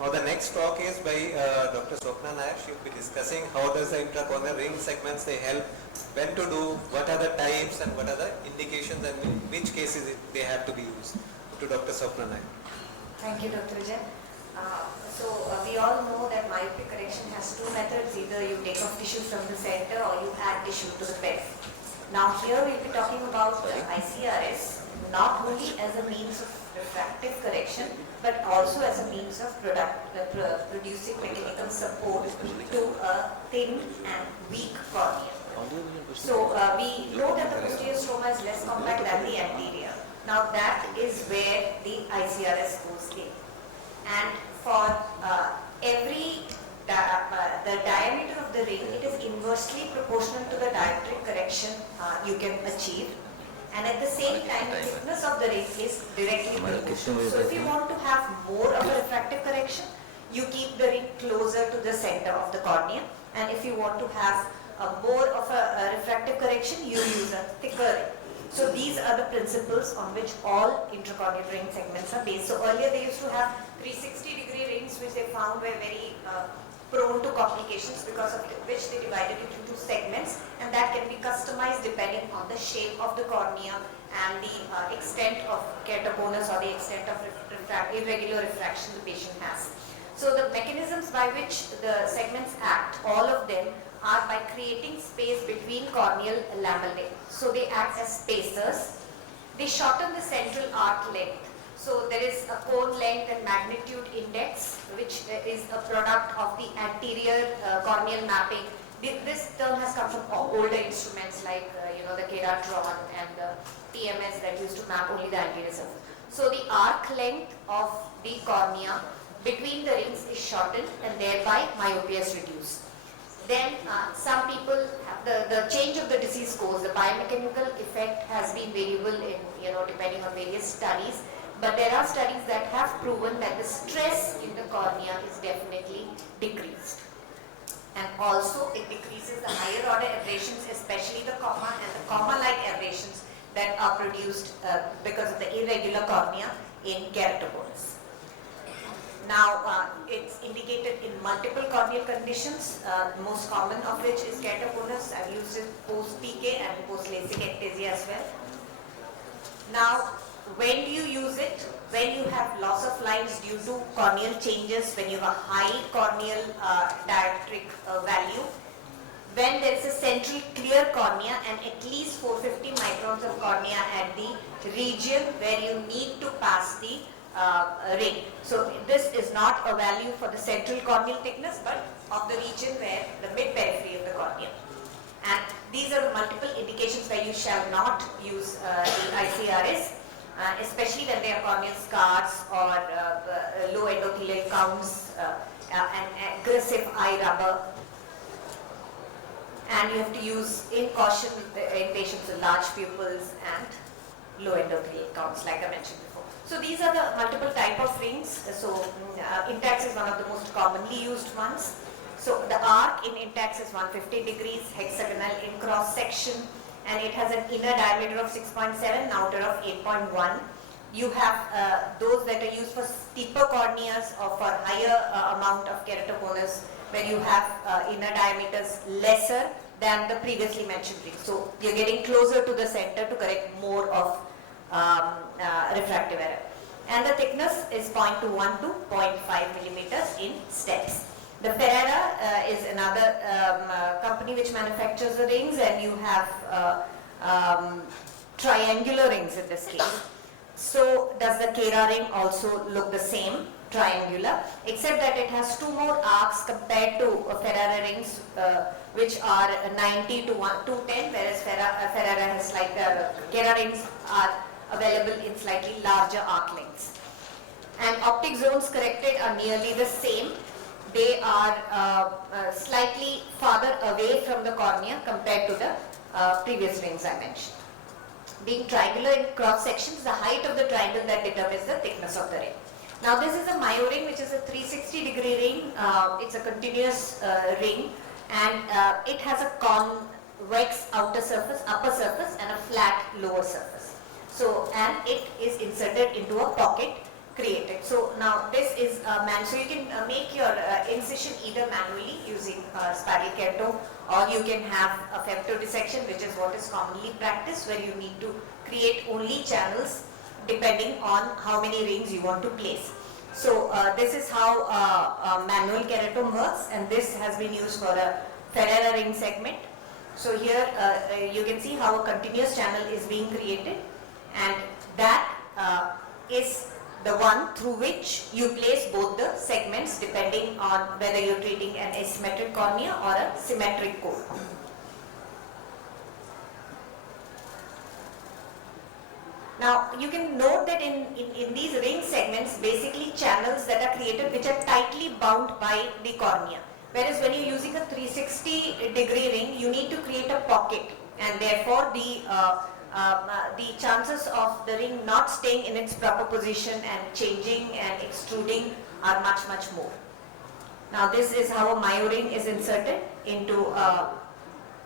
Now the next talk is by Dr. Swapna Nair. She will be discussing how does the intracorneal ring segments they help, when to do, what are the types and what are the indications and in which cases they have to be used. To Dr. Swapna Nair. Thank you, Dr. Vijay. We all know that myopia correction has two methods. Either you take off tissue from the center or you add tissue to the peg. Now here we'll be talking about ICRS not only as a means of refractive correction but also as a means of producing mechanical support to a thin and weak cornea. So we know that the posterior stroma is less compact than the anterior. Now that is where the ICRS goes in. And for the diameter of the ring, it is inversely proportional to the dioptric correction you can achieve. And at the same time, the thickness of the ring is directly proportional. So if you want to have more of a refractive correction, you keep the ring closer to the center of the cornea. And if you want to have more of a refractive correction, you use a thicker ring. So these are the principles on which all intracorneal ring segments are based. So earlier they used to have 360-degree rings which they found were very prone to complications, because of which they divided it into segments, and that can be customized depending on the shape of the cornea and the extent of keratoconus or the extent of irregular refraction the patient has. So the mechanisms by which the segments act, all of them, are by creating space between corneal lamellae. So they act as spacers. They shorten the central arc length. So there is a cone length and magnitude index, which is a product of the anterior corneal mapping. This term has come from older instruments like the Keratron and the TMS that used to map only the anterior surface. So the arc length of the cornea between the rings is shortened, and thereby myopia is reduced. Then some people have the change of the disease course. The biomechanical effect has been variable in depending on various studies. But there are studies that have proven that the stress in the cornea is definitely decreased. And also it decreases the higher order aberrations, especially the comma and the comma-like aberrations that are produced because of the irregular cornea in keratoconus. Now it's indicated in multiple corneal conditions, most common of which is keratoconus. I've used it post-PK and post-LASIK ectasia as well. Now, when do you use it? When you have loss of lines due to corneal changes, when you have a high corneal dioptric value, when there is a central clear cornea and at least 450 microns of cornea at the region where you need to pass the ring. So this is not a value for the central corneal thickness, but of the region where the mid-periphery of the cornea. And these are the multiple indications where you shall not use the ICRS. Especially when there are corneal scars or low endothelial counts and aggressive eye rubber. And you have to use in caution in patients with large pupils and low endothelial counts, like I mentioned before. So these are the multiple type of rings. So Intax is one of the most commonly used ones. So the arc in Intax is 150 degrees, hexagonal in cross section, and it has an inner diameter of 6.7 and outer of 8.1. You have those that are used for steeper corneas or for higher amount of keratoconus, where you have inner diameters lesser than the previously mentioned ring. So you're getting closer to the center to correct more of refractive error. And the thickness is 0.21 to 0.5 millimeters in steps. The Ferrara is another company which manufactures the rings, and you have triangular rings in this case. So does the Kera ring also look the same, triangular, except that it has two more arcs compared to Ferrara rings, which are 90 to 210, whereas Ferrara has Kera rings are available in slightly larger arc lengths. And optic zones corrected are nearly the same. They are slightly farther away from the cornea compared to the previous rings I mentioned. Being triangular in cross sections, the height of the triangle that determines the thickness of the ring. Now this is a Mayo ring, which is a 360-degree ring. It's a continuous ring, and it has a convex upper surface and a flat lower surface. So, and it is inserted into a pocket created. So now this is so you can make your incision either manually using spiral kerto, or you can have a femto dissection, which is what is commonly practiced, where you need to create only channels depending on how many rings you want to place. So this is how manual keratome works, and this has been used for a Ferrara ring segment. So here you can see how a continuous channel is being created, and that is the one through which you place both the segments depending on whether you're treating an asymmetric cornea or a symmetric cone. Now you can note that in these ring segments, basically channels that are created which are tightly bound by the cornea. Whereas when you're using a 360-degree ring, you need to create a pocket, and therefore the chances of the ring not staying in its proper position and changing and extruding are much more. Now this is how a myo-ring is inserted into a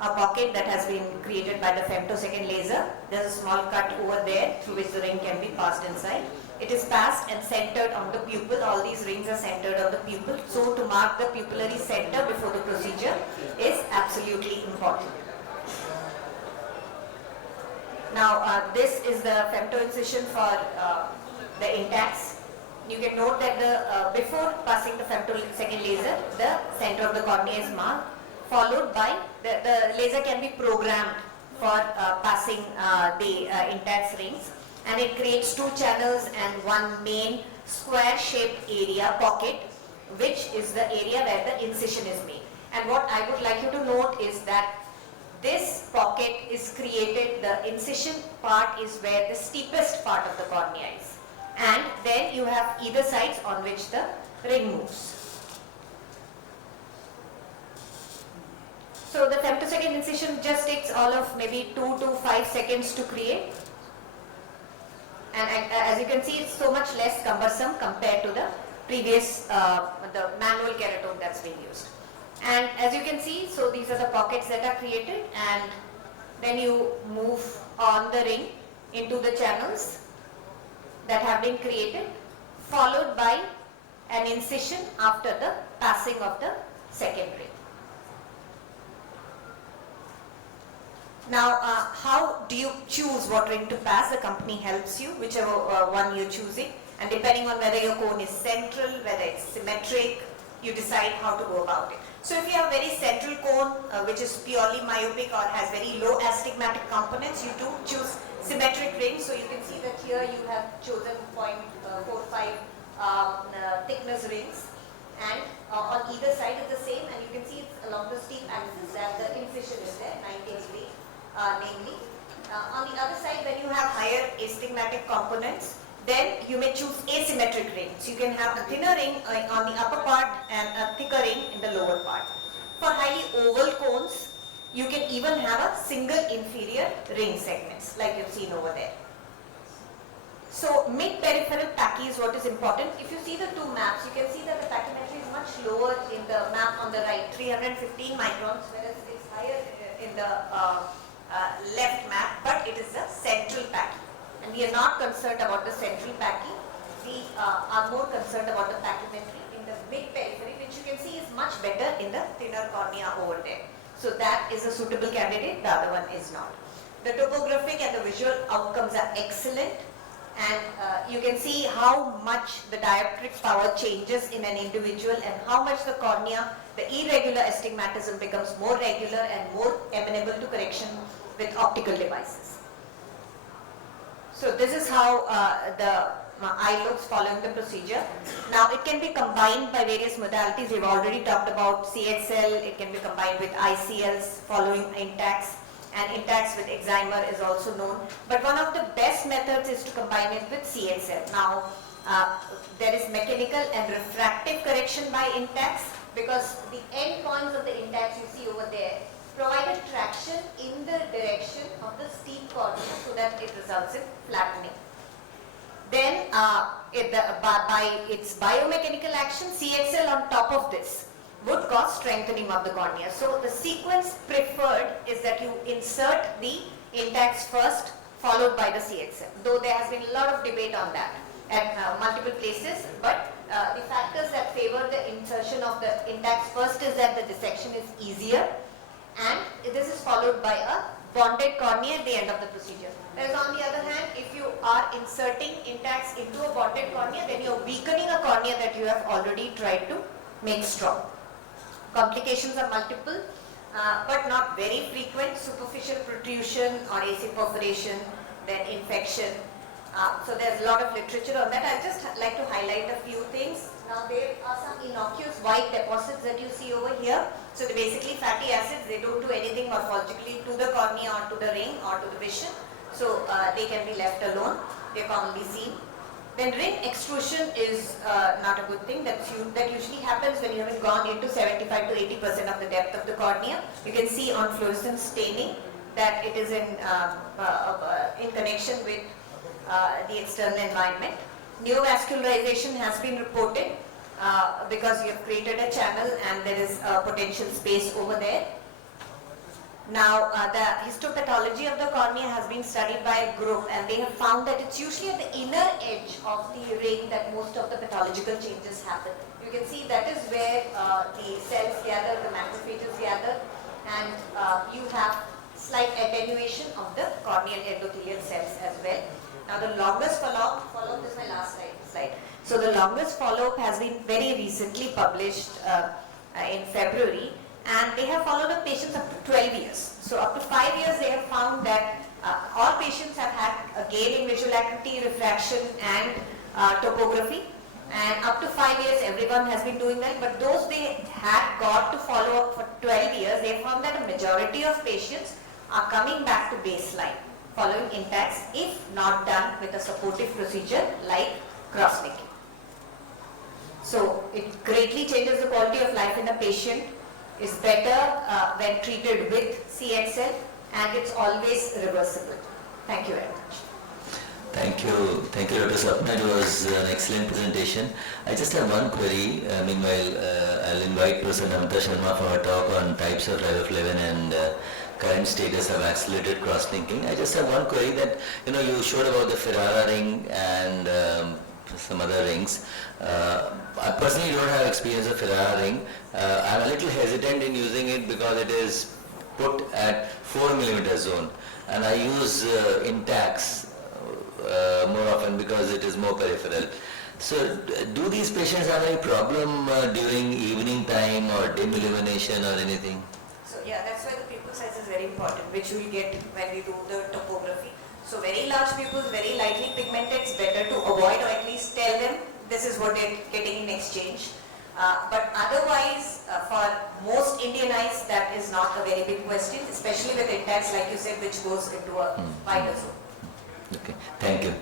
pocket that has been created by the femtosecond laser. There is a small cut over there through which the ring can be passed inside. It is passed and centered on the pupil. All these rings are centered on the pupil. So to mark the pupillary center before the procedure is absolutely important. Now this is the femto incision for the intacts. You can note that before passing the femtosecond laser, the center of the cornea is marked, followed by the laser can be programmed for passing the intacts rings, and it creates two channels and one main square shaped area pocket, which is the area where the incision is made. And what I would like you to note is that this pocket is created, the incision part is where the steepest part of the cornea is, and then you have either sides on which the ring moves. So the femtosecond incision just takes all of maybe 2 to 5 seconds to create, and as you can see, it's so much less cumbersome compared to the previous the manual keratome that's being used. And as you can see, so these are the pockets that are created, and then you move on the ring into the channels that have been created, followed by an incision after the passing of the second ring. Now, how do you choose what ring to pass? The company helps you, whichever one you're choosing, and depending on whether your cone is central, whether it's symmetric, you decide how to go about it. So if you have a very central cone which is purely myopic or has very low astigmatic components, you do choose symmetric rings. So you can see that here you have chosen 0.45 thickness rings, and on either side it's the same, and you can see it's along the steep axis that the incision is there, 90 degree namely. On the other side, when you have higher astigmatic components, then you may choose asymmetric rings. You can have a thinner ring on the upper part and a thicker ring in the lower part. For highly oval cones, you can even have a single inferior ring segments like you've seen over there. So mid-peripheral pachy is what is important. If you see the two maps, you can see that the pachymetry is much lower in the map on the right, 315 microns, whereas it's higher in the left map, but it is the central pachy. And we are not concerned about the central pachy. We are more concerned about the pachymetry in the mid-periphery, which you can see is much better in the thinner cornea over there. So that is a suitable candidate, the other one is not. The topographic and the visual outcomes are excellent, and you can see how much the dioptric power changes in an individual and how much the cornea, the irregular astigmatism becomes more regular and more amenable to correction with optical devices. So this is how the eye looks following the procedure. Now it can be combined by various modalities. We've already talked about CXL, it can be combined with ICLs following intacts, and intacts with excimer is also known. But one of the best methods is to combine it with CXL. Now there is mechanical and refractive correction by intacts, because the end points of the intacts you see over there provided traction in the direction of the steep cornea so that it results in flattening. Then by its biomechanical action, CXL on top of this would cause strengthening of the cornea. So the sequence preferred is that you insert the intacts first, followed by the CXL, though there has been a lot of debate on that. at multiple places, but the factors that favor the insertion of the intacs first is that the dissection is easier, and this is followed by a bonded cornea at the end of the procedure. Whereas on the other hand, if you are inserting intacs into a bonded cornea, then you are weakening a cornea that you have already tried to make strong. Complications are multiple, but not very frequent. Superficial protrusion or AC perforation, then infection. So there's a lot of literature on that. I'd just like to highlight a few things. Now there are some innocuous white deposits that you see over here. So they're basically fatty acids. They don't do anything morphologically to the cornea or to the ring or to the vision. So they can be left alone. They're commonly seen. Then ring extrusion is not a good thing. That usually happens when you haven't gone into 75 to 80% of the depth of the cornea. You can see on fluorescent staining that it is in connection with the external environment. Neovascularization has been reported because you have created a channel and there is a potential space over there. Now, the histopathology of the cornea has been studied by a group, and they have found that it's usually at the inner edge of the ring that most of the pathological changes happen. You can see that is where the cells gather, the macrophages gather, and you have slight attenuation of the corneal endothelial cells as well. Now, the longest follow-up is my last slide. So, the longest follow-up has been very recently published in February. And they have followed up patients up to 12 years. So up to 5 years they have found that all patients have had a gain in visual acuity, refraction and topography. And up to 5 years everyone has been doing well, but those they had got to follow up for 12 years, they found that a majority of patients are coming back to baseline following intacs if not done with a supportive procedure like cross-linking. So it greatly changes the quality of life in a patient. Is better when treated with CXL, and it's always reversible. Thank you very much. Thank you, Dr. Swapna. It was an excellent presentation. I just have one query. Meanwhile, I'll invite Professor Namita Sharma for her talk on types of riboflavin and current status of accelerated cross-linking. I just have one query that, you showed about the Ferrara ring and some other rings. I personally don't have experience of Ferrara ring. I'm a little hesitant in using it because it is put at 4mm zone, and I use intacs more often because it is more peripheral. So do these patients have any problem during evening time or dim illumination or anything? So yeah, that's why the pupil size is very important, which we will get when we do the topography. So very large pupils, very lightly pigmented, it's better to avoid or at least tell them this is what they're getting in exchange. But otherwise, for most Indian eyes, that is not a very big question, especially with intacs, like you said, which goes into a wider zone. Okay, thank you.